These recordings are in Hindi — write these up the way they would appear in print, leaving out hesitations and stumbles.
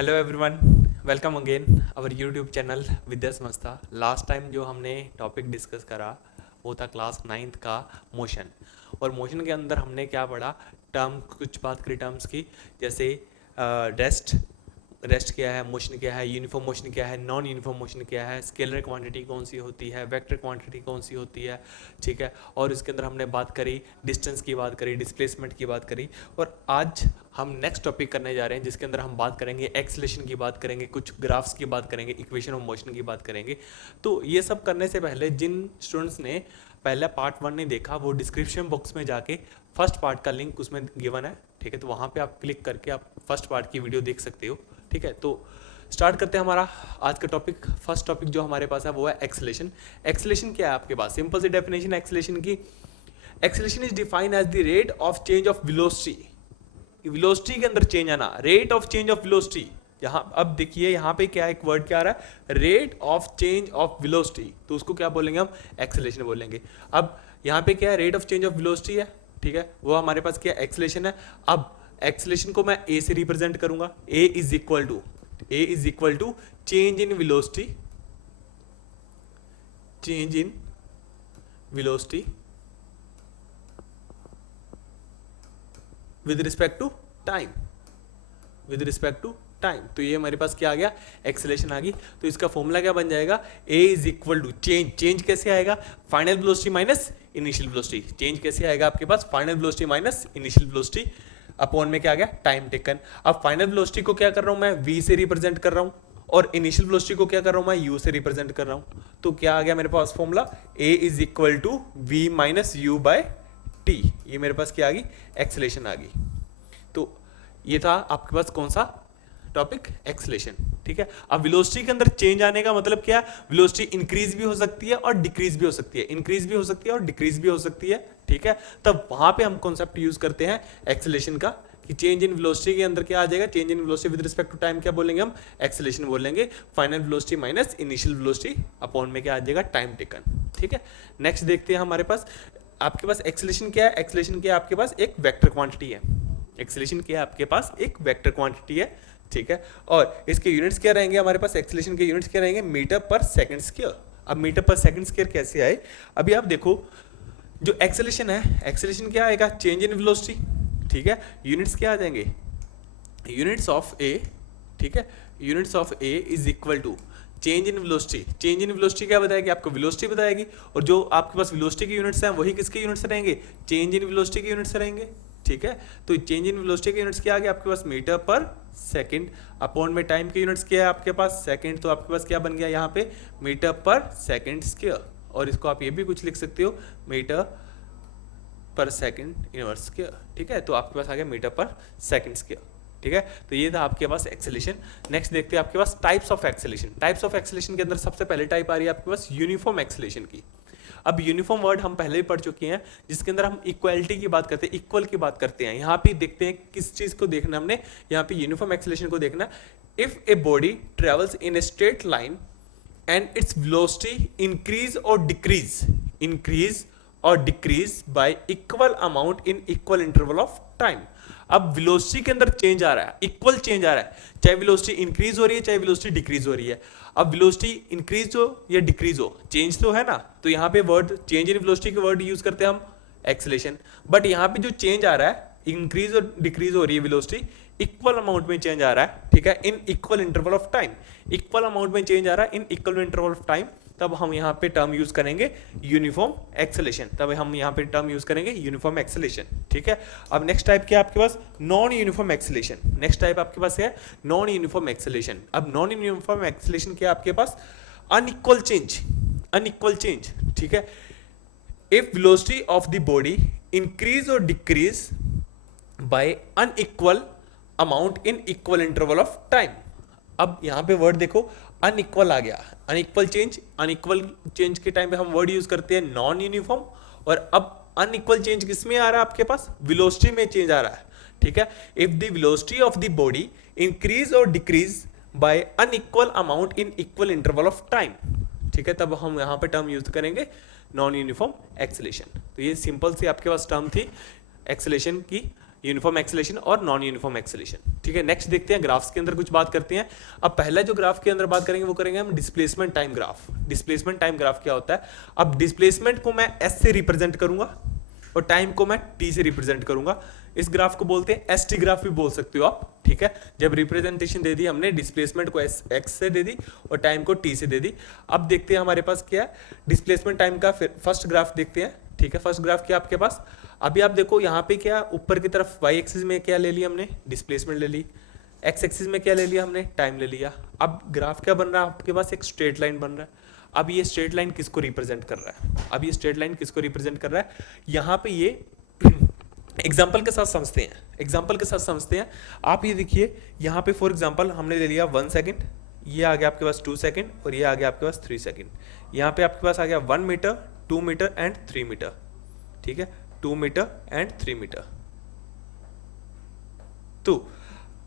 Hello everyone, welcome again our YouTube channel Vidya Samasta. Last time जो हमने टॉपिक डिस्कस करा वो था क्लास नाइन्थ का मोशन। और मोशन के अंदर हमने क्या पढ़ा, कुछ बात करी टर्म्स की, जैसे रेस्ट क्या है, मोशन क्या है, यूनिफॉर्म मोशन क्या है, नॉन यूनिफॉर्म मोशन क्या है, स्केलर क्वांटिटी कौन सी होती है, वेक्टर क्वांटिटी कौन सी होती है, ठीक है। और इसके अंदर हमने बात करी डिस्टेंस की, बात करी डिस्प्लेसमेंट की, बात करी। और आज हम नेक्स्ट टॉपिक करने जा रहे हैं जिसके अंदर हम बात करेंगे एक्सेलेरेशन की, बात करेंगे कुछ ग्राफ्स की, बात करेंगे इक्वेशन ऑफ मोशन की, बात करेंगे। तो ये सब करने से पहले जिन स्टूडेंट्स ने पहला पार्ट 1 नहीं देखा वो डिस्क्रिप्शन बॉक्स में जाके फर्स्ट पार्ट का लिंक उसमें गिवन है, ठीक है। तो वहाँ पे आप क्लिक करके आप फर्स्ट पार्ट की वीडियो देख सकते हो, ठीक है। तो स्टार्ट करते हैं हमारा आज का टॉपिक। फर्स्ट टॉपिक जो हमारे पास है वो है एक्सेलेरेशन। एक्सेलेरेशन क्या है आपके पास, सिंपल सी डेफिनेशन एक्सेलेरेशन की। Acceleration is defined as the rate of change of velocity. Velocity के अंदर चेंज आना, rate of change of velocity. यहाँ अब देखिए यहाँ पे क्या एक वर्ड क्या आ रहा है, rate of change of velocity, तो उसको क्या बोलेंगे हम, एक्सेलेरेशन बोलेंगे। अब यहाँ पे क्या है, rate of change of velocity है, ठीक है, वो हमारे पास क्या एक्सेलेरेशन है। अब एक्सेलेरेशन को मैं ए से रिप्रेजेंट करूंगा, A is equal to change in velocity, change in velocity with respect to time, with respect to time. तो ये हमारे पास क्या आ गया, एक्सेलेरेशन आ गई। तो इसका फॉर्मूला क्या बन जाएगा, A is equal to change कैसे आएगा, final velocity minus initial velocity. Change कैसे आएगा आपके पास, final velocity minus initial velocity upon में क्या आ गया, टाइम टेकन। अब फाइनल वेलोसिटी को क्या कर रहा हूं मैं, v से रिप्रेजेंट कर रहा हूं, और इनिशियल वेलोसिटी को क्या कर रहा हूं मैं, u से रिप्रेजेंट कर रहा हूं। तो क्या आ गया मेरे पास formula, a is equal to v minus U by T. ये मेरे पास क्या आ गई, एक्सेलेरेशन आ गई। तो ये था आपके पास कौन सा टॉपिक, एक्सेलेरेशन, ठीक है। अब वेलोसिटी के अंदर चेंज आने का मतलब क्या है, वेलोसिटी इंक्रीज भी हो सकती है और डिक्रीज भी हो सकती है, इंक्रीज भी हो सकती है और डिक्रीज भी हो सकती है, ठीक है। तब वहां पे हम कॉन्सेप्ट यूज करते हैं एक्सेलेरेशन का, कि चेंज इन वेलोसिटी के अंदर क्या आ जाएगा, change in velocity with respect to time क्या बोलेंगे हम, एक्सेलेरेशन बोलेंगे। Final velocity minus initial velocity upon में क्या आ जाएगा, टाइम टेकन, ठीक है। नेक्स्ट देखते हैं हमारे पास, आपके पास एक्सेलेरेशन क्या है, एक्सेलेरेशन क्या है आपके पास, एक वेक्टर क्वांटिटी है। एक्सेलेरेशन क्या है आपके पास, एक वेक्टर क्वांटिटी है, ठीक है। और इसके यूनिट्स क्या रहेंगे हमारे पास, एक्सेलेरेशन के यूनिट्स क्या रहेंगे, मीटर पर सेकंड स्क्वायर। अब मीटर पर सेकंड स्क्वायर कैसे आए, अभी आप देखो जो एक्सेलेरेशन है, एक्सेलेरेशन क्या आएगा, चेंज इन वेलोसिटी, ठीक है। यूनिट्स क्या आ जाएंगे, यूनिट्स ऑफ ए, ठीक है, units of A is equal to change in velocity. Change in velocity क्या बताएगी, आपको वेलोसिटी बताएगी, और जो आपके पास वेलोसिटी के यूनिट्स हैं वही किसके यूनिट्स रहेंगे, चेंज इन वेलोसिटी के यूनिट्स रहेंगे, ठीक है। तो चेंज इन वेलोसिटी के यूनिट्स क्या आ गए आपके पास, मीटर पर सेकंड अपॉन में टाइम के यूनिट्स क्या है आपके पास, सेकंड। तो आपके पास क्या बन गया यहाँ पे, मीटर पर सेकंड स्क्वायर। और इसको आप ये भी कुछ लिख सकते हो, मीटर पर सेकंड इनवर्स स्क्वायर, ठीक है। तो आपके पास आ गया मीटर पर सेकंड स्क्वायर, ठीक है। तो ये था आपके पास एक्सेलेरेशन। नेक्स्ट देखते हैं आपके पास types of acceleration. Types of acceleration के अंदर सबसे पहले टाइप आ रही है आपके पास यूनिफॉर्म एक्सेलेरेशन की। अब यूनिफॉर्म वर्ड हम पहले भी पढ़ चुके हैं, जिसके अंदर हम इक्वालिटी की बात करते हैं, इक्वल की बात करते हैं। यहाँ पे देखते हैं किस चीज को देखना हमने, यहाँ पे यूनिफॉर्म एक्सेलेरेशन को देखना। If a body travels in a straight line and its velocity increase और decrease by equal amount in equal interval of time. अब वेलोसिटी के अंदर चेंज आ रहा है, इक्वल चेंज आ रहा है, चाहे वेलोसिटी इंक्रीज हो रही है चाहे वेलोसिटी डिक्रीज हो रही है। अब वेलोसिटी इंक्रीज हो या डिक्रीज हो, चेंज तो है ना, तो यहाँ पे वर्ड चेंज इन वेलोसिटी के वर्ड यूज करते हैं हम एक्सेलेरेशन। बट यहाँ पे जो चेंज आ रहा है, इंक्रीज और डिक्रीज हो रही है वेलोसिटी, इक्वल अमाउंट में चेंज आ रहा है, ठीक है, in equal interval of time. Equal amount में चेंज आ रहा है in equal interval of time, तब हम यहाँ पे टर्म यूज करेंगे यूनिफॉर्म एक्सेलेरेशन, तब हम यहाँ पे टर्म यूज करेंगे यूनिफॉर्म एक्सेलेरेशन, ठीक है। अब नेक्स्ट टाइप क्या है आपके पास, non uniform acceleration. Next type आपके पास है नॉन यूनिफॉर्म एक्सेलेरेशन। अब नॉन यूनिफॉर्म एक्सेलेरेशन क्या है आपके पास, अनइक्वल चेंज, ठीक है। If velocity of the body increase और decrease by unequal amount in equal interval of time. अब यहां पे वर्ड देखो, अनइक्वल आ गया, अनइक्वल चेंज के टाइम पे हम वर्ड यूज करते हैं नॉन यूनिफॉर्म। और अब अनइक्वल चेंज किस में आ रहा है आपके पास, वेलोसिटी में चेंज आ रहा है, ठीक है। If the velocity of the body increase और decrease by unequal amount in equal interval of time, ठीक है, तब हम यहाँ पे टर्म यूज करेंगे नॉन यूनिफॉर्म एक्सेलेरेशन। तो ये सिंपल सी आपके पास टर्म थी एक्सेलेरेशन की, यूनिफॉर्म एक्सेलेरेशन और नॉन यूनिफॉर्म एक्सेलेरेशन। ठीक है, नेक्स्ट देखते हैं ग्राफ्स के अंदर कुछ बात करते हैं। अब पहला जो ग्राफ के अंदर बात करेंगे वो करेंगे हम displacement time graph. Displacement time graph क्या होता है? अब डिस्प्लेसमेंट को मैं एस से रिप्रेजेंट करूंगा और टाइम को मैं टी से रिप्रेजेंट करूंगा। इस ग्राफ को बोलते हैं एस टी ग्राफ भी बोल सकते हो आप। ठीक है, जब रिप्रेजेंटेशन दे दी हमने, डिस्प्लेसमेंट को एक्स से दे दी और टाइम को टी से दे दी। अब देखते हैं हमारे पास क्या है डिस्प्लेसमेंट टाइम का। फिर फर्स्ट ग्राफ देखते हैं। ठीक है, फर्स्ट ग्राफ क्या आपके पास, अभी आप देखो यहाँ पे क्या ऊपर की तरफ वाई एक्सिस में क्या ले लिया हमने, डिस्प्लेसमेंट ले ली, एक्स एक्सिस में क्या ले लिया हमने, टाइम ले लिया। अब ग्राफ क्या बन रहा है आपके पास, एक स्ट्रेट लाइन बन रहा है। अब ये स्ट्रेट लाइन किसको रिप्रेजेंट कर रहा है, अब ये स्ट्रेट लाइन किसको रिप्रेजेंट कर रहा है, यहाँ पे ये एग्जाम्पल के साथ समझते हैं, एग्जाम्पल के साथ समझते हैं। आप ये देखिए यहाँ पे फॉर एग्जाम्पल हमने ले लिया 1 सेकेंड, ये आ गया आपके पास 2 सेकेंड और ये आ गया आपके पास 3 सेकेंड। यहाँ पे आपके पास आ गया 1 मीटर, 2 मीटर एंड 3 मीटर। ठीक है, 2 मीटर एंड 3 मीटर। तो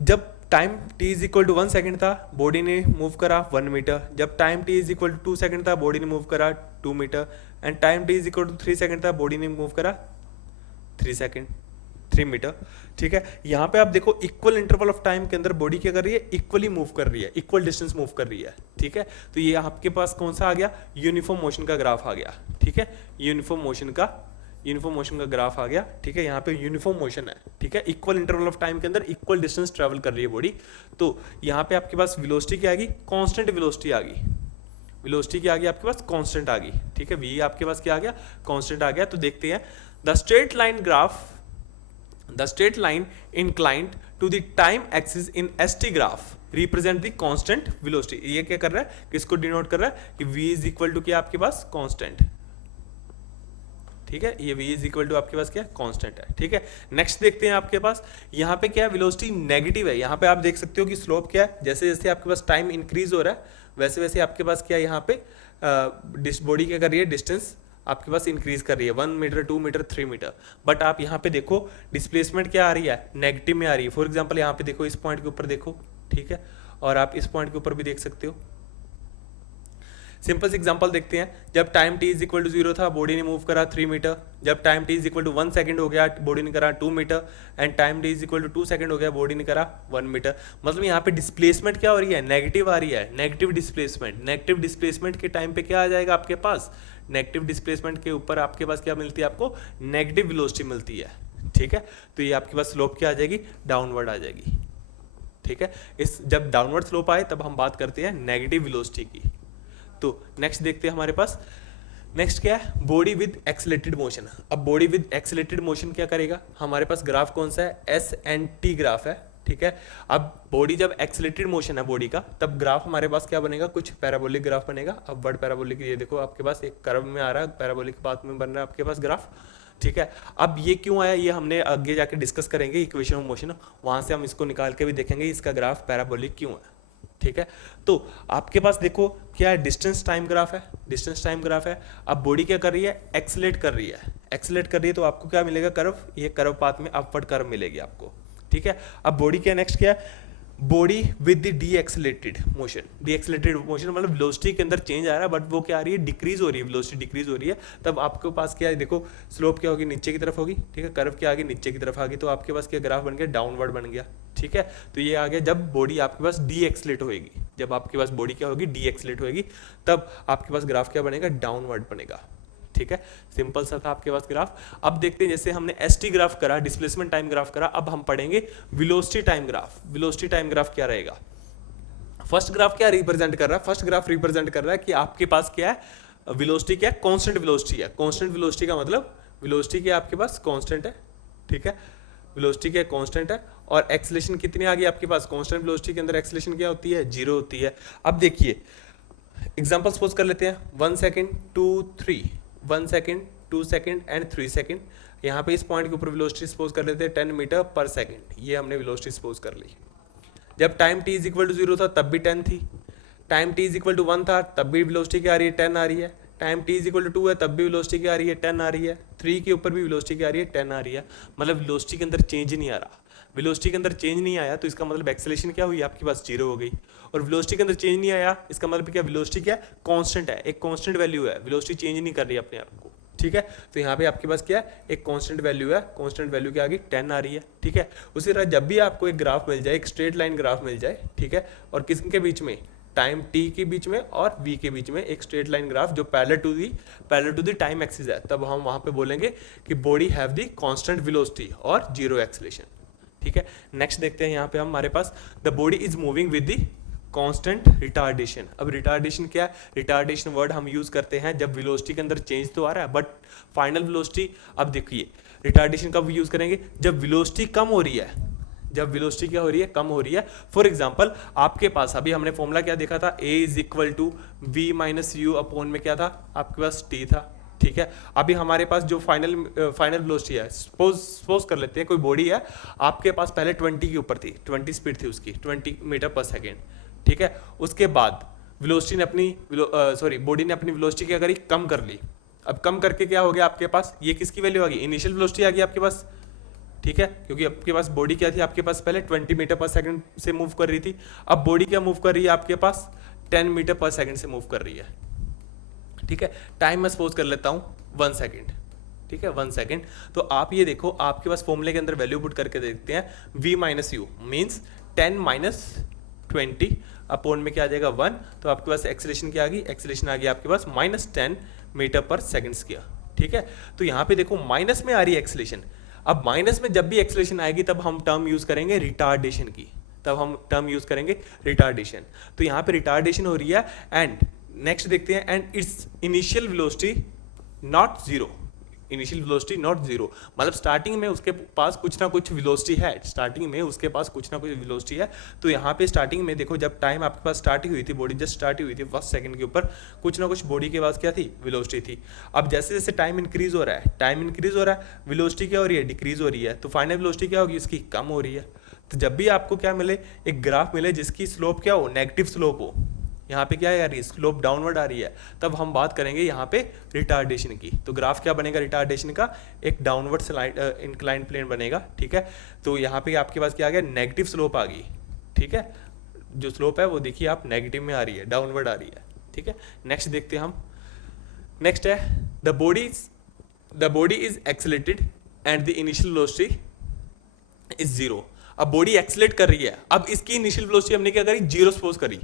जब time t is equal to 1 second था, बॉडी ने मूव करा 1 मीटर। जब time t is equal to 2 second था, बॉडी ने मूव करा 2 meter. And time t is equal to 3 second था, बॉडी ने मूव करा 3 मीटर। ठीक है, यहाँ पे आप देखो इक्वल इंटरवल ऑफ टाइम के अंदर बॉडी क्या कर रही है, इक्वली मूव कर रही है, इक्वल डिस्टेंस मूव कर रही है। ठीक है, तो ये आपके पास कौन सा आ गया, यूनिफॉर्म मोशन का ग्राफ आ गया। ठीक है, यूनिफॉर्म मोशन का ग्राफ आ गया। ठीक है, यहाँ पे यूनिफॉर्म मोशन है। ठीक है, इक्वल इंटरवल ऑफ टाइम के अंदर इक्वल डिस्टेंस ट्रेवल कर रही है बॉडी। तो यहाँ पे आपके पास वेलोसिटी क्या आ गई, कांस्टेंट वेलोसिटी आ गई। वेलोसिटी क्या आ गई आपके पास, कांस्टेंट आ गई। ठीक है, वी आपके पास क्या आ गया, कांस्टेंट आ गया। तो देखते हैं the straight line inclined to the time axis in ST graph represent the constant velocity। ये क्या कर रहा है, किसको डिनोट कर रहा है कि v इज इक्वल टू क्या आपके पास, कांस्टेंट। ठीक है, ये v इज इक्वल टू आपके पास क्या कांस्टेंट है। ठीक है, नेक्स्ट देखते हैं आपके पास यहाँ पे क्या है, वेलोसिटी नेगेटिव है। यहाँ पे आप देख सकते हो कि स्लोप क्या है, जैसे जैसे आपके पास टाइम इंक्रीज हो रहा है वैसे वैसे आपके पास क्या है, यहाँ पे बॉडी क्या कर रही है, डिस्टेंस आपके पास इंक्रीज कर रही है 1 मीटर, 2 मीटर, 3 मीटर। बट आप यहाँ पे देखो डिस्प्लेसमेंट क्या आ रही है, नेगेटिव में आ रही है। फॉर एग्जांपल यहाँ पे देखो, इस पॉइंट के ऊपर देखो। ठीक है, और आप इस पॉइंट के ऊपर भी देख सकते हो। सिंपल से एग्जांपल देखते हैं, जब time t is equal to 0 था, बॉडी ने मूव करा 3 मीटर। जब time t is equal to 1 second हो गया, बॉडी ने करा 2 meter. And time t is equal to 2 second हो गया, बॉडी ने करा 1 मीटर। मतलब यहाँ पे डिस्प्लेसमेंट क्या हो रही है, नेगेटिव आ रही है, नेगेटिव डिस्प्लेसमेंट। नेगेटिव डिस्प्लेसमेंट के टाइम पे क्या आ जाएगा आपके पास, नेगेटिव डिस्प्लेसमेंट के ऊपर आपके पास क्या मिलती है, आपको नेगेटिव वेलोसिटी मिलती है। ठीक है, तो ये आपके पास स्लोप क्या आ जाएगी, डाउनवर्ड आ जाएगी। ठीक है, इस जब डाउनवर्ड स्लोप आए तब हम बात करते हैं नेगेटिव वेलोसिटी की। तो नेक्स्ट देखते हैं हमारे पास, नेक्स्ट क्या है, बॉडी विद एक्सेलरेटेड मोशन। अब बॉडी विद एक्सेलरेटेड मोशन क्या करेगा, हमारे पास ग्राफ कौन सा है, एस एंड टी ग्राफ है। ठीक है, अब बॉडी जब एक्सेलरेटेड मोशन है बॉडी का, तब ग्राफ हमारे पास क्या बनेगा, कुछ पैराबोलिक ग्राफ बनेगा। अपवर्ड पैराबोलिक, ये देखो आपके पास एक कर्व में आ रहा है, पैराबोलिक पाथ में बन रहा है आपके पास ग्राफ। ठीक है, अब ये क्यों आया, ये हमने आगे जाके डिस्कस करेंगे, इक्वेशन ऑफ मोशन, वहां से हम इसको निकाल के भी देखेंगे इसका ग्राफ पैराबोलिक क्यों है। ठीक है, तो आपके पास देखो क्या है, डिस्टेंस टाइम ग्राफ है, डिस्टेंस टाइम ग्राफ है। अब बॉडी क्या कर रही है, एक्सेलरेट कर रही है, एक्सेलरेट कर रही है, तो आपको क्या मिलेगा, कर्व, ये कर्व पाथ में अपवर्ड कर्व मिलेगी आपको। ठीक है, अब बॉडी क्या नेक्स्ट क्या है, body with the D accelerated motion. D accelerated motion मतलब वेलोसिटी के अंदर चेंज आ रहा है, बट वो क्या आ रही है, डिक्रीज हो रही है, वेलोसिटी डिक्रीज हो रही है। तब आपके पास क्या है, देखो स्लोप क्या होगी, नीचे की तरफ होगी। ठीक है, कर्व क्या आ गई, नीचे की तरफ आ गई, तो आपके पास क्या ग्राफ बन गया, डाउनवर्ड बन गया। ठीक है, तो ये आ गया जब बॉडी आपके पास डी एक्सेलरेट होएगी, जब आपके पास बॉडी क्या होगी, डी एक्सेलरेट होएगी, तब आपके पास ग्राफ क्या बनेगा, डाउनवर्ड बनेगा। ठीक है, सिंपल सा था आपके पास ग्राफ। अब देखते हैं, जैसे हमने एसटी ग्राफ करा, डिस्प्लेसमेंट टाइम ग्राफ करा, अब हम पढ़ेंगे velocity time graph. Velocity time graph क्या रहेगा, फर्स्ट ग्राफ क्या रिप्रेजेंट कर रहा है, फर्स्ट ग्राफ रिप्रेजेंट कर रहा है कि आपके पास क्या है, वेलोसिटी क्या है, कांस्टेंट वेलोसिटी है। कांस्टेंट वेलोसिटी का मतलब वेलोसिटी क्या आपके पास कांस्टेंट है। ठीक है, वेलोसिटी क्या कांस्टेंट है, और एक्सेलरेशन कितनी आ गई आपके पास, कांस्टेंट वेलोसिटी के अंदर एक्सेलरेशन क्या होती है, 0 होती है। अब देखिए एग्जांपल सपोज कर लेते हैं, 1 second 2 3, 1 second 2 second and 3 second. यहाँ पे इस पॉइंट के ऊपर वेलोसिटी सपोज कर लेते हैं 10 मीटर पर सेकंड, ये हमने वेलोसिटी सपोज कर ली। जब time t is equal to 0 था तब भी 10 थी, time t is equal to 1 था तब भी वेलोसिटी क्या आ रही है, 10 आ रही है। Time t is equal to 2 है तब भी वेलोसिटी क्या आ रही है, 10 आ रही है। 3 के ऊपर भी वेलोसिटी क्या आ रही है, 10 आ रही है। मतलब वेलोसिटी के अंदर चेंज नहीं आ रहा। वेलोसिटी के अंदर चेंज नहीं आया तो इसका मतलब एक्सेलरेशन क्या हुई, आपके पास 0 हो गई। और वेलोसिटी के अंदर चेंज नहीं आया, इसका मतलब क्या, वेलोसिटी क्या कांस्टेंट है, एक कांस्टेंट वैल्यू है, वेलोसिटी चेंज नहीं कर रही अपने आप को। ठीक है। तो यहाँ पे आपके पास क्या है, एक कांस्टेंट वैल्यू है, कांस्टेंट वैल्यू के आगे 10 आ रही है, ठीक है। उसी तरह जब भी आपको एक ग्राफ मिल जाए, एक स्ट्रेट लाइन ग्राफ मिल जाए, ठीक है, और किसके बीच में, टाइम t के बीच में और v के बीच में एक स्ट्रेट लाइन ग्राफ जो parallel to the time axis है, तब हम वहां पे बोलेंगे कि body have the constant velocity और जीरो एक्सेलरेशन, ठीक है। नेक्स्ट देखते हैं यहाँ पे हमारे पास, the body is moving with the constant retardation. अब रिटार्डेशन क्या है, रिटार्डेशन वर्ड हम यूज करते हैं जब वेलोसिटी के अंदर चेंज तो आ रहा है बट फाइनल वेलोसिटी, अब देखिए रिटार्डेशन कब यूज करेंगे, जब वेलोसिटी कम हो रही है, जब वेलोसिटी क्या हो रही है, कम हो रही है। फॉर एग्जांपल आपके पास अभी हमने फॉर्मूला क्या देखा था, a is equal to we minus you upon में क्या था आपके पास t था, ठीक है। अभी हमारे पास जो फाइनल वेलोसिटी है, सपोज कर लेते हैं कोई बॉडी है आपके पास पहले 20 के ऊपर थी, 20 स्पीड थी उसकी, 20 मीटर पर सेकेंड, ठीक है। उसके बाद वेलोसिटी ने अपनी बॉडी ने अपनी वेलोसिटी क्या करी, कम कर ली। अब कम करके क्या हो गया आपके पास, ये किसकी वैल्यू आ गई, इनिशियल वेलोसिटी आ गई आपके पास, ठीक है, क्योंकि आपके पास बॉडी क्या थी, आपके पास पहले 20 मीटर पर सेकंड से मूव कर रही थी, अब बॉडी क्या मूव कर रही है आपके पास 10 मीटर पर सेकंड से मूव कर रही है, ठीक है। टाइम मैं सपोज कर लेता हूं 1 सेकंड, ठीक है, 1 सेकंड। तो आप ये देखो आपके पास फॉर्मूले के अंदर वैल्यू पुट करके देखते हैं, v minus you means 10 minus 20 upon में क्या आ जाएगा 1, तो आपके पास एक्सेलरेशन क्या आ गई, एक्सेलरेशन आ गई आपके पास -10 मीटर पर सेकंड किया, ठीक है। तो यहाँ पे देखो माइनस में आ रही है एक्सेलरेशन, अब माइनस में जब भी एक्सेलरेशन आएगी तब हम टर्म यूज करेंगे रिटार्डेशन की, तब हम टर्म यूज करेंगे रिटार्डेशन। तो यहाँ पे रिटार्डेशन हो रही है एंड नेक्स्ट देखते हैं, and it's initial velocity not zero, initial velocity not zero, मतलब स्टार्टिंग में उसके पास कुछ ना कुछ वेलोसिटी है, स्टार्टिंग में उसके पास कुछ ना कुछ वेलोसिटी है। तो यहाँ पे स्टार्टिंग में देखो जब टाइम आपके पास स्टार्ट हुई थी, बॉडी जस्ट स्टार्ट हुई थी फर्स्ट सेकंड के ऊपर, कुछ ना कुछ बॉडी के पास क्या थी, वेलोसिटी थी। अब जैसे जैसे टाइम इंक्रीज हो रहा है, टाइम इंक्रीज हो रहा है, वेलोसिटी क्या हो रही है, डिक्रीज हो रही है, तो फाइनल वेलोसिटी क्या होगी इसकी, कम हो रही है। तो जब भी आपको क्या मिले, एक ग्राफ मिले जिसकी स्लोप क्या हो, नेगेटिव स्लोप हो, यहाँ पे क्या आ रही है, स्लोप डाउनवर्ड आ रही है, तब हम बात करेंगे यहाँ पे रिटार्डेशन की। तो ग्राफ क्या बनेगा रिटार्डेशन का, एक डाउनवर्ड स्लाइड इंक्लाइन प्लेन बनेगा, ठीक है। तो यहाँ पे आपके पास क्या आ गया, नेगेटिव स्लोप आ गई, ठीक है, जो स्लोप है वो देखिए आप नेगेटिव में आ रही है, डाउनवर्ड आ रही है, ठीक है। नेक्स्ट देखते हैं हम, नेक्स्ट है the body is accelerated and the initial velocity is zero. अब बॉडी एक्सेलेट कर रही है, अब इसकी इनिशियल वेलोसिटी हमने क्या करी, जीरो सपोज करी,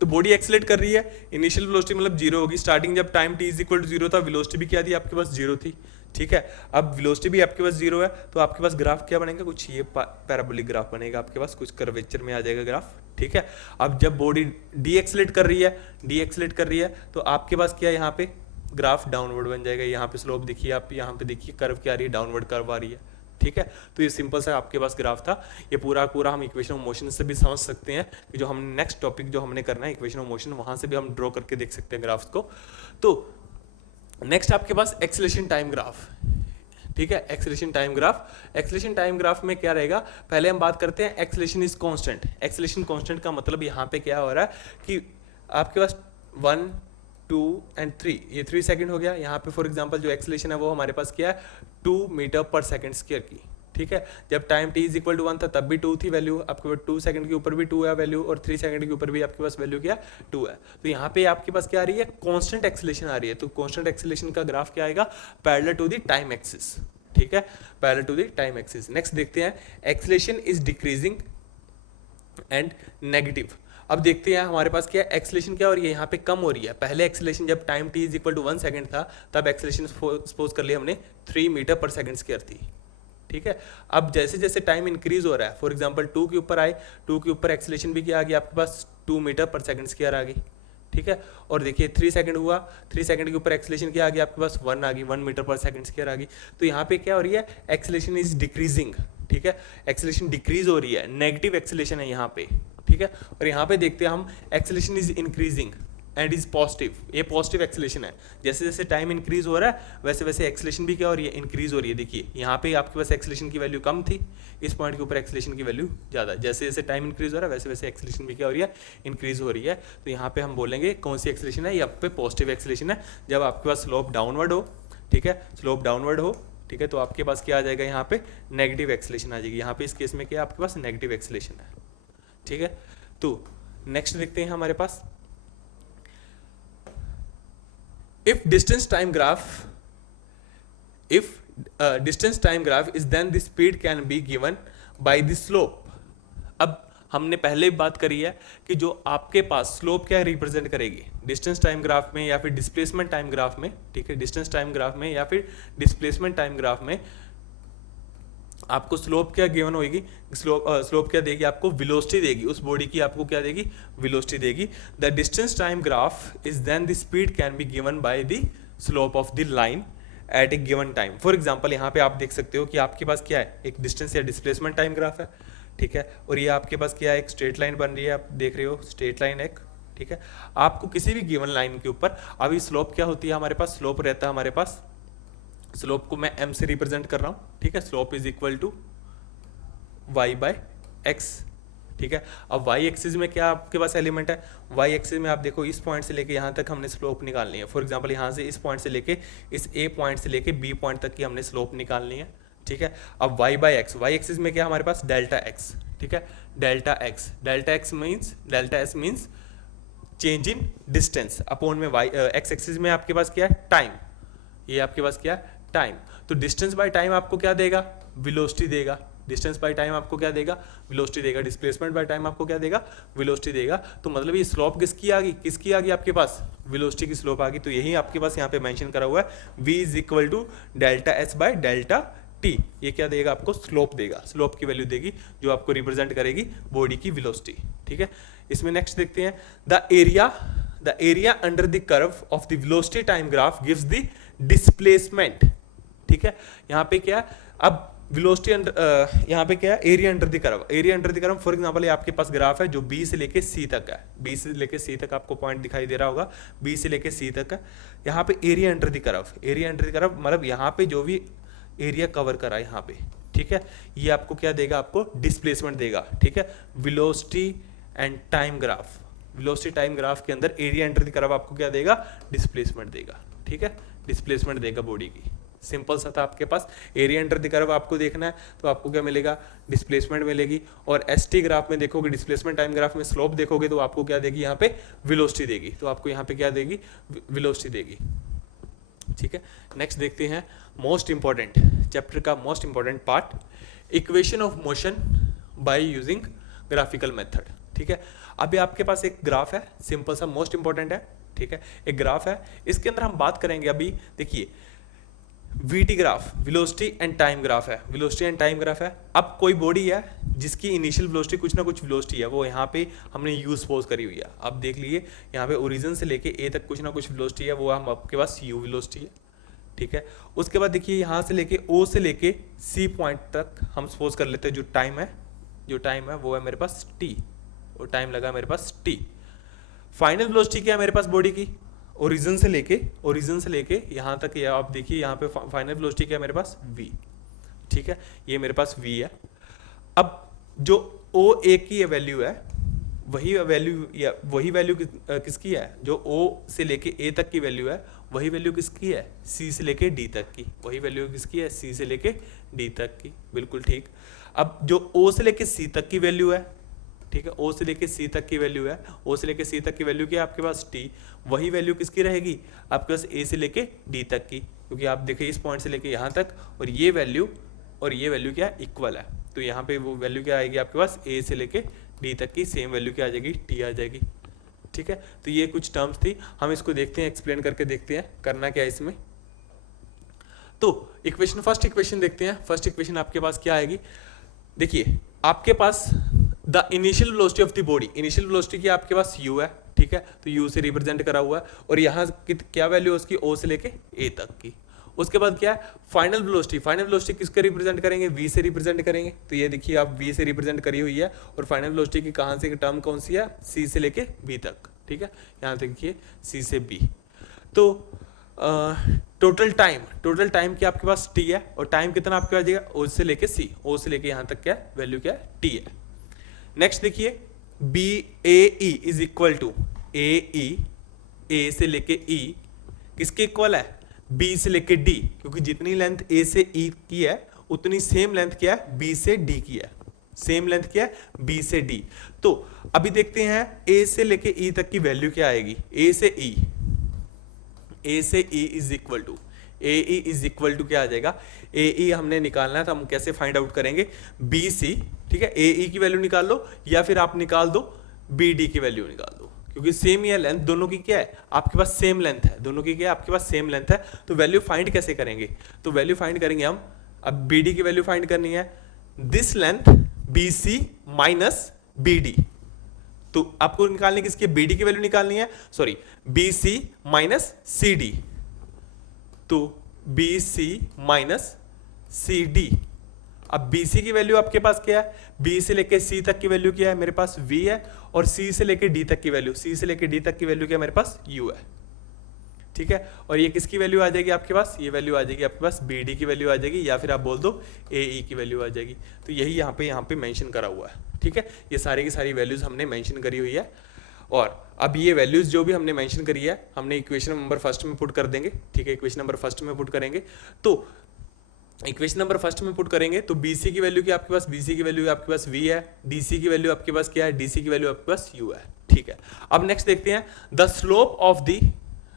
तो बॉडी एक्सेलेट कर रही है, इनिशियल वेलोसिटी मतलब जीरो होगी, स्टार्टिंग जब time t is equal to zero था, वेलोसिटी भी क्या थी आपके पास, जीरो थी, ठीक है। अब वेलोसिटी भी आपके पास जीरो है, तो आपके पास ग्राफ क्या बनेगा, कुछ ये पैराबोलिक ग्राफ बनेगा आपके पास, कुछ कर्वेचर में आ जाएगा ग्राफ, ठीक है। अब जब बॉडी डी एक्सेलेट कर रही है, तो आपके पास क्या है, यहाँ पे ग्राफ डाउनवर्ड बन जाएगा, यहाँ पे स्लोप देखिए आप, यहाँ पे देखिए कर्व क्या आ रही है, डाउनवर्ड कर्व आ रही है, ठीक है। तो ये सिंपल सा आपके पास ग्राफ था, ये पूरा हम इक्वेशन ऑफ मोशन से भी समझ सकते हैं कि जो हम नेक्स्ट टॉपिक जो हमने करना है इक्वेशन ऑफ मोशन, वहां से भी हम ड्रॉ करके देख सकते हैं ग्राफ्स को। तो नेक्स्ट आपके पास एक्सेलरेशन टाइम ग्राफ, ठीक है, एक्सेलरेशन टाइम ग्राफ में क्या रहेगा, पहले हम बात करते हैं acceleration is constant. Acceleration constant का मतलब यहाँ पे क्या हो रहा है कि आपके पास 1 2 एंड 3, ये 3 सेकंड हो गया। यहाँ पे फॉर एग्जांपल जो एक्सेलरेशन है वो हमारे पास क्या है, 2 मीटर पर सेकंड स्क्वायर की, ठीक है। जब time t is equal to 1 था तब भी 2 थी वैल्यू, आपके पास 2 सेकंड के ऊपर भी 2 है वैल्यू, और 3 सेकंड के ऊपर भी आपके पास वैल्यू क्या 2 है। तो यहाँ पे आपके पास क्या आ रही है, कांस्टेंट एक्सेलरेशन आ रही है। तो कांस्टेंट एक्सेलरेशन का ग्राफ क्या आएगा, parallel to the time axis, ठीक है, parallel to the time axis. Next देखते हैं, acceleration is decreasing and negative. अब देखते हैं हमारे पास क्या एक्सेलरेशन क्या हो रही है, यहाँ पे कम हो रही है। पहले एक्सेलरेशन जब time t is equal to 1 second था तब एक्सेलरेशन सपोज कर लिया हमने 3 मीटर पर सेकंड स्क्वायर थी, ठीक है। अब जैसे जैसे टाइम इंक्रीज हो रहा है, फॉर एग्जांपल 2 के ऊपर आए, 2 के ऊपर एक्सेलरेशन भी क्या आ गई आपके पास 2 मीटर पर सेकंड स्क्वायर आ गई, ठीक है। और देखिए 3 सेकंड हुआ, 3 सेकंड के ऊपर एक्सेलरेशन क्या आ गई आपके पास 1 आ गई, 1 मीटर पर सेकंड स्क्वायर आ गई। तो यहाँ पे क्या हो रही है, एक्सेलरेशन इज डिक्रीजिंग, ठीक है, एक्सेलरेशन डिक्रीज हो रही है, नेगेटिव एक्सेलरेशन है यहाँ पे, ठीक है। और यहाँ पे देखते हैं हम, acceleration is increasing and is positive, ये पॉजिटिव एक्सेलरेशन है। जैसे जैसे टाइम इंक्रीज हो रहा है वैसे वैसे एक्सेलरेशन भी क्या हो रही है, इंक्रीज हो रही है। देखिए यहाँ पे आपके पास एक्सेलरेशन की वैल्यू कम थी, इस पॉइंट के ऊपर एक्सेलरेशन की वैल्यू ज़्यादा। जैसे जैसे टाइम इंक्रीज हो रहा है वैसे वैसे एक्सेलरेशन भी क्या हो रही है, इंक्रीज हो रही है। तो यहाँ पे हम बोलेंगे कौन सी एक्सेलरेशन है, यहाँ पे पॉजिटिव एक्सेलरेशन है। जब आपके पास स्लोप डाउनवर्ड हो, ठीक है, स्लोप डाउनवर्ड हो, ठीक है, तो आपके पास क्या आ जाएगा, यहाँ पे नेगेटिव एक्सेलरेशन आ जाएगी। यहाँ पे इस केस में क्या आपके पास नेगेटिव एक्सेलरेशन है, ठीक है। तो नेक्स्ट देखते हैं हमारे पास, if distance time graph distance time graph is then the speed can be given by the slope. अब हमने पहले भी बात करी है कि जो आपके पास स्लोप क्या रिप्रेजेंट करेगी डिस्टेंस टाइम ग्राफ में या फिर डिस्प्लेसमेंट टाइम ग्राफ में, ठीक है, डिस्टेंस टाइम ग्राफ में या फिर डिस्प्लेसमेंट टाइम ग्राफ में आपको स्लोप क्या गिवन होगी, स्लोप क्या देगी आपको, वेलोसिटी देगी, उस बॉडी की आपको क्या देगी, वेलोसिटी देगी. The distance time graph is then the speed can be given by the slope of the line at a given time. For example यहाँ पे आप देख सकते हो कि आपके पास क्या है, एक डिस्टेंस या डिस्प्लेसमेंट टाइम ग्राफ है, ठीक है, और ये आपके पास क्या है, एक स्ट्रेट लाइन बन रही है, आप देख रहे हो स्ट्रेट लाइन एक, ठीक है. आपको किसी भी गिवन लाइन के ऊपर अभी स्लोप क्या होती है, हमारे पास स्लोप रहता है, हमारे पास स्लोप को मैं m से रिप्रेजेंट कर रहा हूँ, ठीक है. Slope is equal to y by x, ठीक है. अब y एक्सिस में क्या आपके पास एलिमेंट है, y एक्सिस में आप देखो इस पॉइंट से लेके यहाँ तक हमने स्लोप निकालनी है. फॉर एग्जांपल यहाँ से इस पॉइंट से लेके इस a पॉइंट से लेके b पॉइंट तक की हमने स्लोप निकालनी है, ठीक है. अब y by x, y axis में क्या हमारे पास डेल्टा x, ठीक है, delta x means change in distance upon में y x एक्सिस में आपके पास क्या है, टाइम, ये आपके पास क्या है, टाइम. तो डिस्टेंस बाय टाइम आपको क्या देगा, वेलोसिटी देगा. डिस्टेंस बाय टाइम आपको क्या देगा, वेलोसिटी देगा. डिस्प्लेसमेंट बाय टाइम आपको क्या देगा, वेलोसिटी देगा. तो मतलब ये स्लोप किसकी आ गई आपके पास, वेलोसिटी की स्लोप आ गई. तो यही आपके पास यहाँ पे मेंशन करा हुआ है, v is equal to delta s by delta t. ये क्या देगा आपको, स्लोप देगा, स्लोप की वैल्यू देगी जो आपको रिप्रेजेंट करेगी बॉडी की वेलोसिटी, ठीक है. इसमें नेक्स्ट देखते हैं, the area under the curve of the velocity time graph gives the displacement, ठीक है. यहाँ पे क्या, अब वेलोसिटी यहाँ पे क्या है, area under the curve. Area under the curve for example ये आपके पास ग्राफ है जो B से लेके C तक है, B से लेके C तक आपको पॉइंट दिखाई दे रहा होगा, B से लेके C तक है. यहाँ पे area under the curve, area under the curve मतलब यहाँ पे जो भी एरिया कवर करा यहाँ पे, ठीक है, ये आपको क्या देगा, आपको डिस्प्लेसमेंट देगा, ठीक है. Velocity and time graph, velocity time graph के अंदर एरिया अंडर द कर्व आपको क्या देगा, डिस्प्लेसमेंट देगा, ठीक है, डिस्प्लेसमेंट देगा बॉडी की. सिंपल सा था आपके पास. एरिया अंडर द कर्व आपको देखना है तो आपको क्या मिलेगा, डिस्प्लेसमेंट मिलेगी. और एसटी ग्राफ में देखोगे, डिस्प्लेसमेंट टाइम ग्राफ में स्लोप देखोगे तो आपको क्या देगी, यहाँ पे वेलोसिटी देगी. तो आपको यहाँ पे क्या देगी, वेलोसिटी देगी, ठीक है. नेक्स्ट देखते हैं मोस्ट इंपॉर्टेंट, चैप्टर का most important part, equation of motion by using graphical method, ठीक है. अभी आपके पास एक ग्राफ है, सिंपल सा, मोस्ट इंपॉर्टेंट है, ठीक है. एक ग्राफ है, इसके अंदर हम बात करेंगे अभी. देखिए VT graph, velocity and time graph है, वेलोसिटी एंड टाइम ग्राफ है. अब कोई बॉडी है जिसकी इनिशियल वेलोसिटी कुछ ना कुछ वेलोसिटी है, वो यहाँ पे हमने यू सपोज करी हुई है. अब देख लीजिए यहाँ पे ओरिजिन से लेके ए तक कुछ ना कुछ वेलोसिटी है, वो हम आपके पास यू वेलोसिटी है, ठीक है. उसके बाद देखिए यहाँ से लेके ओ से लेके सी पॉइंट तक हम सपोज कर लेते हैं जो टाइम है वो है मेरे पास टी, और टाइम लगा मेरे पास टी. फाइनल वेलोसिटी क्या है मेरे पास बॉडी की, ओरिजिन से लेके यहाँ तक, या आप देखिए यहाँ पे फाइनल वेलोसिटी क्या है मेरे पास, v, ठीक है, ये मेरे पास v है. अब जो OA की वैल्यू है, वही वैल्यू किसकी है, जो O से लेके A तक की वैल्यू है, वही वैल्यू किसकी है, C से लेके D तक की, वही वैल्यू किसकी है, C से लेके D तक की, बिल्कुल ठीक. अब जो O से लेके C तक की वैल्यू है, ठीक है, O से लेके C तक की वैल्यू है, O से लेके C तक की वैल्यू क्या है आपके पास T, वही वैल्यू किसकी रहेगी आपके पास A से लेके D तक की, क्योंकि आप देखिए इस पॉइंट से लेके यहाँ तक और ये वैल्यू क्या इक्वल है. तो यहाँ पे वो वैल्यू क्या आएगी आपके पास, A से लेके D तक की सेम वैल्यू क्या आ जाएगी, T आ जाएगी, ठीक है. तो ये कुछ टर्म्स थी, हम इसको देखते हैं, एक्सप्लेन करके देखते हैं करना क्या है इसमें. तो फर्स्ट इक्वेशन देखते हैं. फर्स्ट इक्वेशन आपके पास क्या आएगी, देखिए आपके पास the initial velocity of the body, initial velocity की आपके पास u है, ठीक है, तो u से रिप्रेजेंट करा हुआ है. और यहाँ क्या वैल्यू है उसकी, O से लेके A तक की. उसके बाद क्या है, फाइनल वेलोसिटी किसके रिप्रेजेंट करेंगे, v से रिप्रेजेंट करेंगे. तो ये देखिए आप v से रिप्रेजेंट करी हुई है, और फाइनल वेलोसिटी की कहाँ से टर्म कौन सी है, c से लेके b तक, ठीक है. यहाँ देखिए c से b. तो टोटल टाइम क्या आपके पास t है, और टाइम कितना आपके पास जाएगा, O से लेके यहाँ तक क्या वैल्यू क्या है, t है. नेक्स्ट देखिए BAE is equal to AE, A से लेके E किसके इक्वल है, B से लेके D, क्योंकि जितनी लेंथ A से E की है उतनी सेम लेंथ क्या है B से D की है, सेम लेंथ क्या है B से D. तो अभी देखते हैं A से लेके E तक की वैल्यू क्या आएगी, A ए से E is equal to, A E is equal to क्या आ जाएगा, ए ई हमने निकालना है तो हम कैसे फाइंड आउट करेंगे, बी सी, ठीक है, ए ई की वैल्यू निकाल लो या फिर आप निकाल दो बी डी की वैल्यू निकाल दो, क्योंकि सेम ही है लेंथ, दोनों की क्या है आपके पास सेम लेंथ है, दोनों की क्या है आपके पास सेम लेंथ है, तो वैल्यू फाइंड कैसे करेंगे, तो वैल्यू फाइंड करेंगे हम, अब बी डी की वैल्यू फाइंड करनी है, this length B C minus B D, तो आपको निकालनी किसकी, बी डी की वैल्यू निकालनी है, sorry B C minus C D, तो B C minus C D, अब बी सी की वैल्यू आपके पास क्या है, बी से लेके सी तक की वैल्यू क्या है मेरे पास v है, और सी से लेके डी तक की वैल्यू, सी से लेके डी तक की वैल्यू क्या है मेरे पास u है, ठीक है, और ये किसकी वैल्यू आ जाएगी आपके पास, ये वैल्यू आ जाएगी आपके पास बी डी की वैल्यू आ जाएगी, या फिर आप बोल दो ए ई की वैल्यू आ जाएगी, तो यही यहाँ पे मेंशन करा हुआ है, ठीक है, ये सारी की सारी वैल्यूज हमने मेंशन करी हुई है, और अब ये वैल्यूज जो भी हमने मेंशन करी है हमने इक्वेशन नंबर फर्स्ट में पुट कर देंगे, ठीक है, इक्वेशन नंबर फर्स्ट में पुट करेंगे, तो इक्वेशन नंबर फर्स्ट में पुट करेंगे तो BC की वैल्यू क्या आपके पास, BC की वैल्यू आपके पास V है, DC की वैल्यू आपके पास क्या है, DC की वैल्यू आपके पास U है, ठीक है। अब नेक्स्ट देखते हैं, the slope of the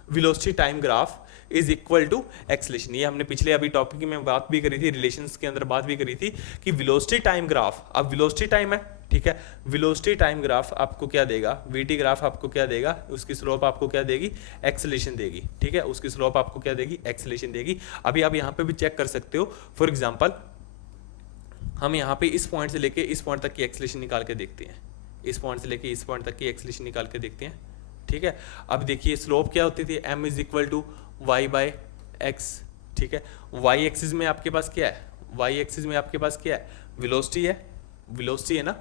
velocity time graph is equal to acceleration, ये हमने पिछले अभी टॉपिक में बात भी करी थी, रिलेशंस के अंदर बात भी करी थी कि वेलोसिटी टाइम ग्राफ, अब वेलोसिटी टाइम है, ठीक है, वेलोसिटी टाइम ग्राफ आपको क्या देगा, VT ग्राफ आपको क्या देगा, उसकी स्लोप आपको क्या देगी, एक्सेलेरेशन देगी, ठीक है, उसकी स्लोप आपको क्या देगी, एक्सेलेरेशन देगी। अभी आप यहाँ पे भी चेक कर सकते हो, फॉर एग्जांपल हम यहाँ पे इस पॉइंट से लेके इस पॉइंट तक की एक्सेलेरेशन निकाल के देखते हैं, इस पॉइंट से लेके इस पॉइंट तक की एक्सेलेरेशन निकाल के देखते हैं, ठीक है। अब देखिए स्लोप क्या होती थी, m is equal to y by x, ठीक है, वाई एक्सिस में आपके पास क्या है, वाई एक्सिस में आपके पास क्या है, वेलोसिटी है, वेलोसिटी है ना,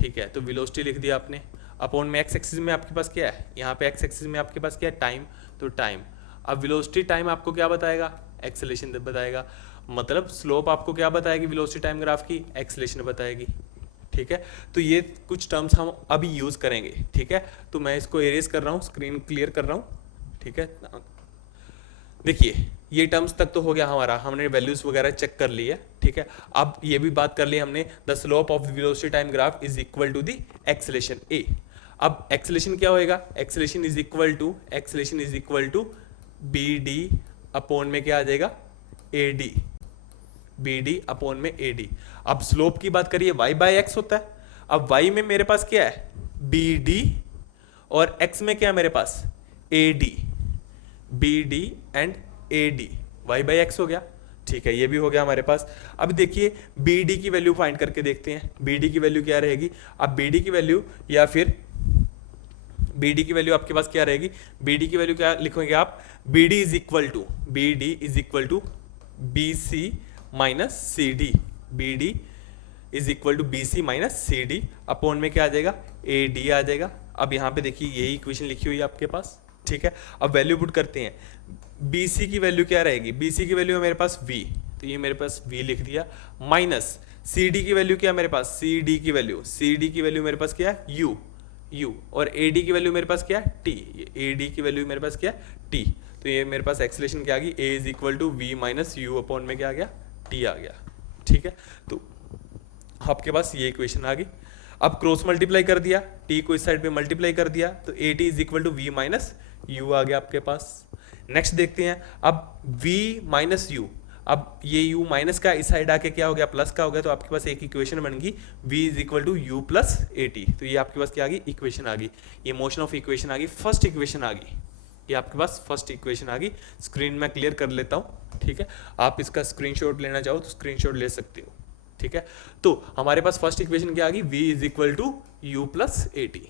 ठीक है, तो वेलोसिटी लिख दिया आपने, अपॉन में एक्स एक्सिस में आपके पास क्या है, यहाँ पे एक्स एक्सिस में आपके पास क्या है, टाइम, तो टाइम, अब वेलोसिटी टाइम आपको क्या बताएगा, एक्सेलेरेशन बताएगा, मतलब स्लोप आपको क्या बताएगी वेलोसिटी टाइम ग्राफ की, एक्सेलेरेशन बताएगी, ठीक है। तो ये कुछ टर्म्स हम अभी यूज करेंगे, ठीक है, तो मैं इसको एरेज कर रहा हूँ, स्क्रीन क्लियर कर रहा हूँ, ठीक है। देखिए ये टर्म्स तक तो हो गया हमारा, हमने वैल्यूज वगैरह चेक कर ली है, ठीक है। अब ये भी बात कर ली हमने, the slope of the velocity time graph is equal to the acceleration A. अब एक्सेलेरेशन क्या होएगा, acceleration is equal to B D upon में क्या आ जाएगा, A D, B D upon में ए डी। अब स्लोप की बात करिए, वाई बाई एक्स होता है, अब वाई में मेरे पास क्या है, बी डी, और एक्स में क्या है मेरे पास, A D, B D and A D, Y by X हो गया, ठीक है, ये भी हो गया हमारे पास। अब देखिए बी डी की वैल्यू फाइंड करके देखते हैं, बी डी की वैल्यू क्या रहेगी, अब बी डी की वैल्यू या फिर बी डी की वैल्यू आपके पास क्या रहेगी, बी डी की वैल्यू क्या लिखोगे आप, B D is equal to B C minus C D, B D is equal to B C minus C D, upon में क्या आ जाएगा, ए डी आ जाएगा। अब यहाँ पे देखिए यही इक्वेशन लिखी हुई है आपके पास, ठीक है। अब वैल्यू पुट करते हैं, बी सी की वैल्यू क्या रहेगी, बी सी की वैल्यू है मेरे पास v, तो ये मेरे पास v लिख दिया, माइनस सी डी की वैल्यू क्या है मेरे पास, सी डी की वैल्यू मेरे पास क्या है, u, और ए डी की वैल्यू मेरे पास क्या है, t, ए डी की वैल्यू मेरे पास क्या है, t, तो ये मेरे पास एक्सेलेरेशन क्या आ गई, a is equal to we minus you upon में क्या आ गया, t आ गया, ठीक है। तो आपके पास ये इक्वेशन आ गई। अब क्रॉस मल्टीप्लाई कर दिया, t को इस साइड पे मल्टीप्लाई कर दिया, तो A T is equal to we minus U आ गया आपके पास। नेक्स्ट देखते हैं, अब v माइनस यू, अब ये u माइनस का इस साइड आके क्या हो गया, प्लस का हो गया, तो आपके पास एक इक्वेशन बन गई v is equal to u plus a t, तो ये आपके पास क्या आ गई, इक्वेशन आ गई, ये मोशन ऑफ इक्वेशन आ गई, फर्स्ट इक्वेशन आ गई, ये आपके पास फर्स्ट इक्वेशन आ गई। स्क्रीन में क्लियर कर लेता हूँ, ठीक है, आप इसका स्क्रीनशॉट लेना चाहो तो स्क्रीनशॉट ले सकते हो, ठीक है। तो हमारे पास फर्स्ट इक्वेशन क्या आ गई, v is equal to u plus a t,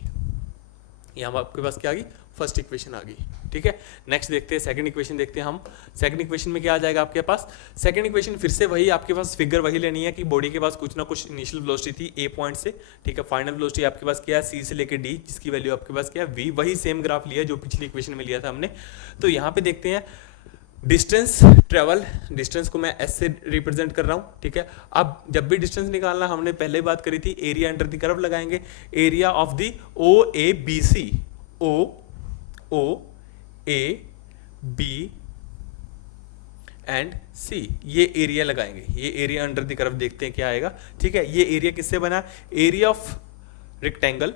ये हम आपके पास क्या आ गई, फर्स्ट इक्वेशन आ गई, ठीक है। नेक्स्ट देखते हैं सेकंड इक्वेशन, देखते हैं हम सेकंड इक्वेशन में क्या आ जाएगा आपके पास। सेकंड इक्वेशन फिर से वही, आपके पास फिगर वही लेनी है कि बॉडी के पास कुछ ना कुछ इनिशियल वेलोसिटी थी ए पॉइंट से, ठीक है, फाइनल वेलोसिटी आपके पास क्या है, सी से लेकर डी, जिसकी वैल्यू आपके पास क्या है, वी, वही सेम ग्राफ लिया जो पिछली इक्वेशन में लिया था हमने। तो यहाँ पे देखते हैं डिस्टेंस ट्रेवल, डिस्टेंस को मैं एस से रिप्रेजेंट कर रहा हूँ, ठीक है। अब जब भी डिस्टेंस निकालना, हमने पहले बात करी थी, एरिया अंडर द कर्व लगाएंगे, area of the O A B C, O A B and C, ये एरिया लगाएंगे, ये एरिया अंडर द कर्व देखते हैं क्या आएगा, ठीक है। ये एरिया किससे बना, एरिया ऑफ रेक्टेंगल,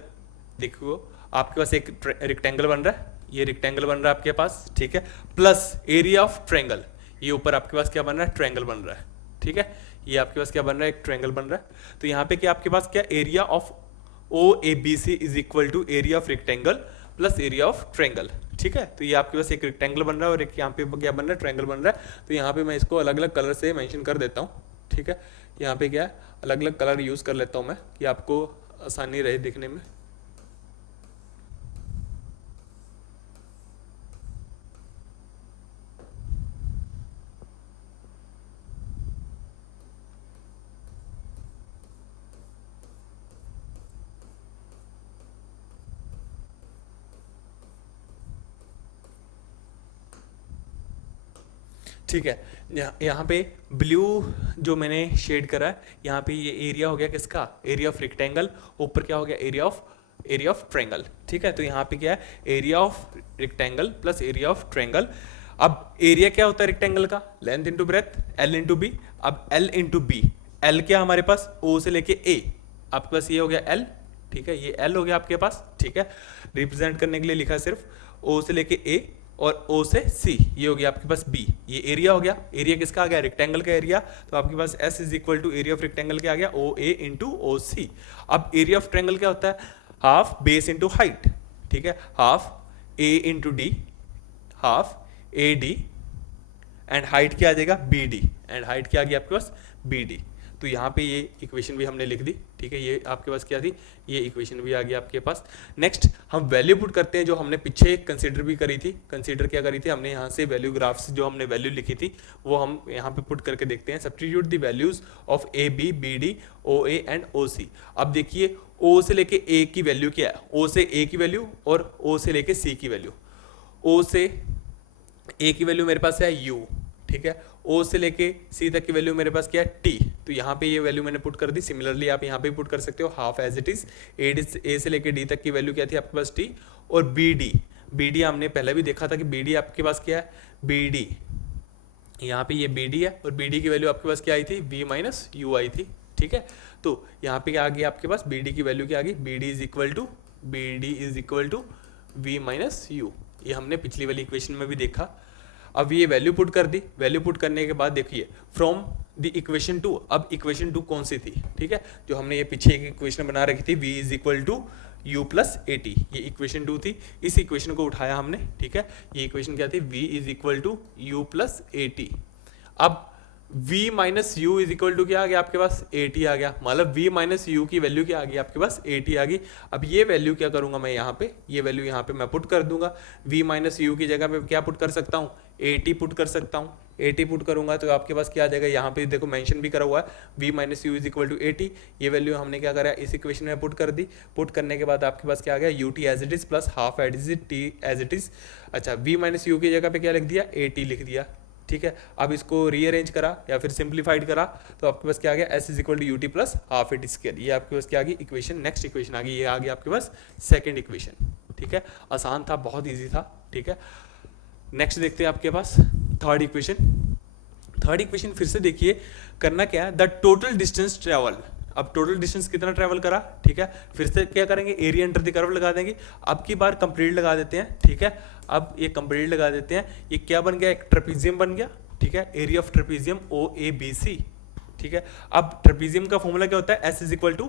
देखो आपके पास एक रेक्टेंगल बन रहा है, ये रेक्टेंगल बन रहा है आपके पास, ठीक है, प्लस एरिया ऑफ ट्रायंगल, ये ऊपर आपके पास क्या बन रहा है, ट्रायंगल बन रहा है, ठीक है, ये आपके पास क्या बन रहा है, एक ट्रायंगल बन रहा है। तो यहाँ पे क्या आपके पास क्या, area of O A B C is equal to area of rectangle plus area of triangle, ठीक है। तो ये आपके पास एक रेक्टेंगल बन रहा है और एक यहाँ पे क्या बन रहा है, ट्रायंगल बन रहा है। तो यहाँ पे मैं इसको अलग अलग कलर से मेंशन कर देता हूँ, ठीक है। यहाँ पे क्या है, अलग अलग कलर यूज कर लेता हूँ मैं कि आपको आसानी रहे दिखने में। ठीक है, यहाँ पे ब्लू जो मैंने शेड करा है, यहाँ पे ये एरिया हो गया किसका, एरिया ऑफ रेक्टेंगल, ऊपर क्या हो गया, एरिया ऑफ ट्रायंगल, ठीक है। तो यहाँ पे क्या है, area of rectangle plus area of triangle. अब एरिया क्या होता है रेक्टेंगल का, length into breadth, l into b. अब एल इंटू बी, एल क्या हमारे पास, ओ से लेके ए, आपके पास ये हो गया एल, ठीक है, ये एल हो गया आपके पास, ठीक है। रिप्रेजेंट करने के लिए लिखा सिर्फ ओ से लेके ए और ओ से सी, ये हो गया आपके पास बी। ये एरिया हो गया, एरिया किसका आ गया, रेक्टेंगल का एरिया। तो आपके पास S is equal to area of rectangle क्या आ गया, ओ ए इंटू ओ सी। अब एरिया ऑफ ट्रायंगल क्या होता है, हाफ बेस इंटू हाइट, ठीक है, half A into D, half A D and height क्या आ जाएगा, बी डी, एंड हाइट क्या आ गया आपके पास, बी डी। तो यहाँ पे ये इक्वेशन भी हमने लिख दी, ठीक है, ये आपके पास क्या थी, ये इक्वेशन भी आ गया आपके पास। नेक्स्ट हम वैल्यू पुट करते हैं, जो हमने पीछे कंसीडर भी करी थी। कंसीडर क्या करी थी हमने, यहाँ से वैल्यू ग्राफ से जो हमने वैल्यू लिखी थी वो हम यहाँ पे पुट करके देखते हैं। Substitute the values of A B, B D, O A and O C. अब देखिए ओ से लेके ए की वैल्यू क्या है, ओ से ए की वैल्यू और ओ से लेके सी की वैल्यू। ओ से ए की वैल्यू मेरे पास है यू, ठीक है, ओ से लेके सी तक की वैल्यू मेरे पास क्या है, टी। तो यहाँ पे ये वैल्यू मैंने पुट कर दी। सिमिलरली आप यहाँ पे पुट कर सकते हो, half as it is A से लेके डी तक की वैल्यू क्या थी आपके पास, टी। और बी डी हमने पहले भी देखा था कि बी डी आपके पास क्या है, बी डी, यहाँ पे ये बी डी है और बी डी की वैल्यू आपके पास क्या आई थी, वी माइनस यू आई थी, ठीक है। तो यहाँ पे क्या आ गया आपके पास, बी डी की वैल्यू क्या आ गई, B D is equal to we minus u. ये हमने पिछली वाली इक्वेशन में भी देखा। अब ये वैल्यू पुट कर दी, वैल्यू पुट करने के बाद देखिए फ्रॉम द इक्वेशन 2, अब इक्वेशन 2 कौन सी थी, ठीक है, जो हमने ये पीछे एक इक्वेशन बना रखी थी, v is equal to u plus a t, ये इक्वेशन 2 थी। इस इक्वेशन को उठाया हमने, ठीक है, ये इक्वेशन क्या थी, v is equal to u plus a t. अब v minus u is equal to क्या आ गया आपके पास, ए टी आ गया, मतलब v माइनस यू की वैल्यू क्या आ गई आपके पास, ए टी आ गई। अब ये वैल्यू क्या करूंगा मैं, यहाँ पे ये वैल्यू यहाँ पे मैं पुट कर दूंगा। v माइनस यू की जगह पे क्या पुट कर सकता हूँ, ए टी पुट कर सकता हूँ। ए टी पुट करूंगा तो आपके पास क्या आ जाएगा, यहाँ पे देखो मेंशन भी करा हुआ है, v minus u is equal to a t. ये वैल्यू हमने क्या करा, इस इक्वेशन में पुट कर दी। पुट करने के बाद आपके पास क्या आ गया, u t as it is plus half as it t as it is. अच्छा, v माइनस यू की जगह पे क्या लिख दिया, ए टी लिख दिया, ठीक है। अब इसको रीअरेंज करा या फिर सिंप्लीफाइड करा तो आपके पास क्या आ गया, s is equal to u t plus half it square. ये आपके पास क्या आ गई इक्वेशन, नेक्स्ट इक्वेशन आ गई, ये आ गई आपके पास सेकंड इक्वेशन, ठीक है। आसान था, बहुत इजी था, ठीक है। नेक्स्ट देखते हैं आपके पास थर्ड इक्वेशन। थर्ड इक्वेशन फिर से देखिए, करना क्या है, द टोटल डिस्टेंस ट्रेवल। अब टोटल डिस्टेंस कितना ट्रेवल करा, ठीक है, फिर से क्या करेंगे, एरिया अंडर द कर्व लगा देंगे। अब की बार कंप्लीट लगा देते हैं, ठीक है। अब ये कंप्लीट लगा देते हैं, ये क्या बन गया, एक ट्रेपीजियम बन गया, ठीक है, area of trapezium O A B C, ठीक है। अब ट्रेपीजियम का फॉर्मूला क्या होता है, S is equal to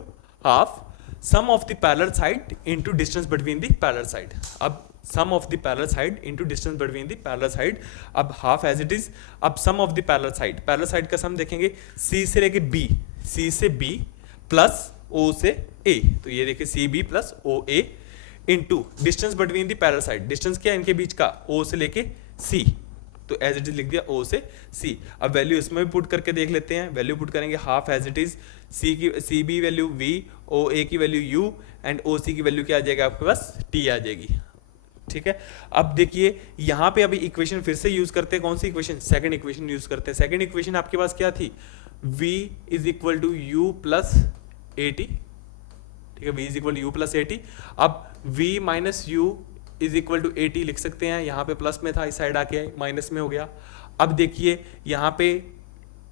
half sum of the parallel side into distance between the parallel side. अब sum of the parallel side into distance between the parallel side. अब हाफ एज इट इज, अब sum of the parallel side का सम देखेंगे, सी से लेके बी, सी से बी प्लस ओ से ए, तो ये देखिए C B plus O A into distance between the parallel side. Distance क्या है इनके बीच का, ओ से लेके सी, तो एज इट इज लिख दिया ओ से सी। अब वैल्यू इसमें भी पुट करके देख लेते हैं, वैल्यू पुट करेंगे, half as it is, C B value V, O A की value U and O C की वैल्यू क्या आ जाएगा आपके पास, टी आ जाएगी, ठीक है। अब देखिए यहाँ पे अभी इक्वेशन फिर से यूज करते हैं, कौन सी इक्वेशन, सेकंड इक्वेशन यूज करते हैं। सेकंड इक्वेशन आपके पास क्या थी, v is equal to u plus a t, ठीक है, v is equal to u plus a t. अब v minus u is equal to a t लिख सकते हैं, यहाँ पे प्लस में था, इस साइड आके माइनस में हो गया। अब देखिए यहाँ पे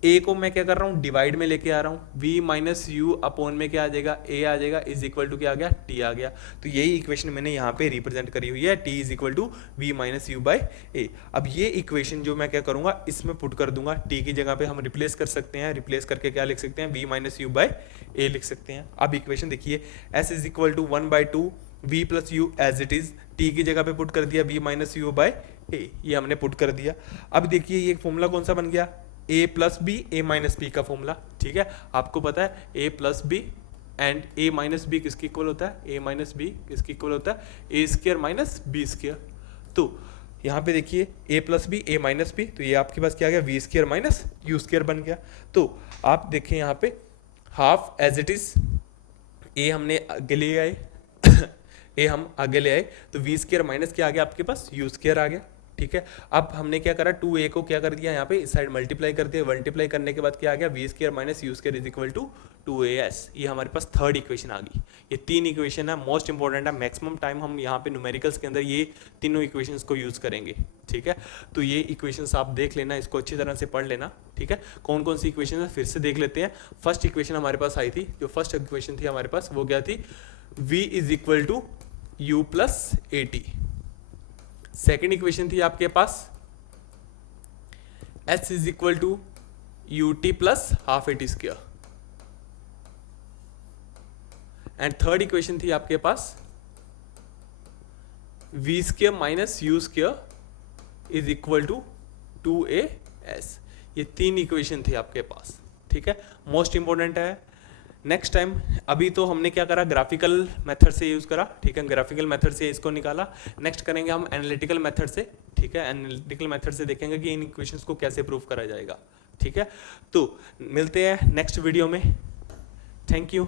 ए को मैं क्या कर रहा हूँ, डिवाइड में लेके आ रहा हूँ, v माइनस यू अपॉन में क्या आ जाएगा, a आ जाएगा, इज इक्वल टू क्या आ गया, t आ गया। तो यही इक्वेशन मैंने यहाँ पे रिप्रेजेंट करी हुई है, t is equal to we minus you by A. अब ये इक्वेशन जो मैं क्या करूँगा, इसमें पुट कर दूंगा, t की जगह पे हम रिप्लेस कर सकते हैं, रिप्लेस करके क्या लिख सकते हैं, v minus you by a लिख सकते हैं। अब इक्वेशन देखिए, s is equal to 1/2 v plus u as it is, t की जगह पे पुट कर दिया v minus you by a, ये हमने पुट कर दिया। अब देखिए ये फॉर्मूला कौन सा बन गया, a plus b a minus b का फॉर्मूला, ठीक है। आपको पता है a plus b and a minus b किसके इक्वल होता है, a माइनस बी किसके इक्वल होता है, a square minus b square. तो यहाँ पे देखिए a plus b a minus b, तो ये आपके पास क्या आ गया, v square minus u square बन गया। तो आप देखें यहाँ पे half as it is, a हमने आगे ले आए ए हम आगे ले आए, तो वी स्क्वायर माइनस क्या आ गया आपके पास, यू स्क्वायर आ गया, ठीक है। अब हमने क्या करा, 2a को क्या कर दिया यहाँ पे इस साइड मल्टीप्लाई कर दिया, मल्टीप्लाई करने के बाद क्या आ गया, v square minus u square is equal to 2as। ये हमारे पास थर्ड इक्वेशन आ गई। ये तीन इक्वेशन है, मोस्ट इंपॉर्टेंट है, मैक्सिमम टाइम हम यहाँ पे न्यूमेरिकल्स के अंदर ये तीनों इक्वेशंस को यूज करेंगे, ठीक है। तो ये इक्वेशंस आप देख लेना, इसको अच्छी तरह से पढ़ लेना, ठीक है। कौन कौन सी इक्वेशन है फिर से देख लेते हैं। फर्स्ट इक्वेशन हमारे पास आई थी, जो फर्स्ट इक्वेशन थी हमारे पास वो क्या थी, v is equal to u plus a t. Second equation थी आपके पास s is equal to u t plus half a t square. And third equation थी आपके पास v square minus u square is equal to 2as। ये तीन इक्वेशन थी आपके पास, ठीक है। मोस्ट इंपॉर्टेंट है। नेक्स्ट टाइम, अभी तो हमने क्या करा, ग्राफिकल मेथड से यूज करा, ठीक है, ग्राफिकल मेथड से इसको निकाला। नेक्स्ट करेंगे हम एनालिटिकल मेथड से, ठीक है। एनालिटिकल मेथड से देखेंगे कि इन इक्वेशंस को कैसे प्रूव करा जाएगा, ठीक है। तो मिलते हैं नेक्स्ट वीडियो में, थैंक यू।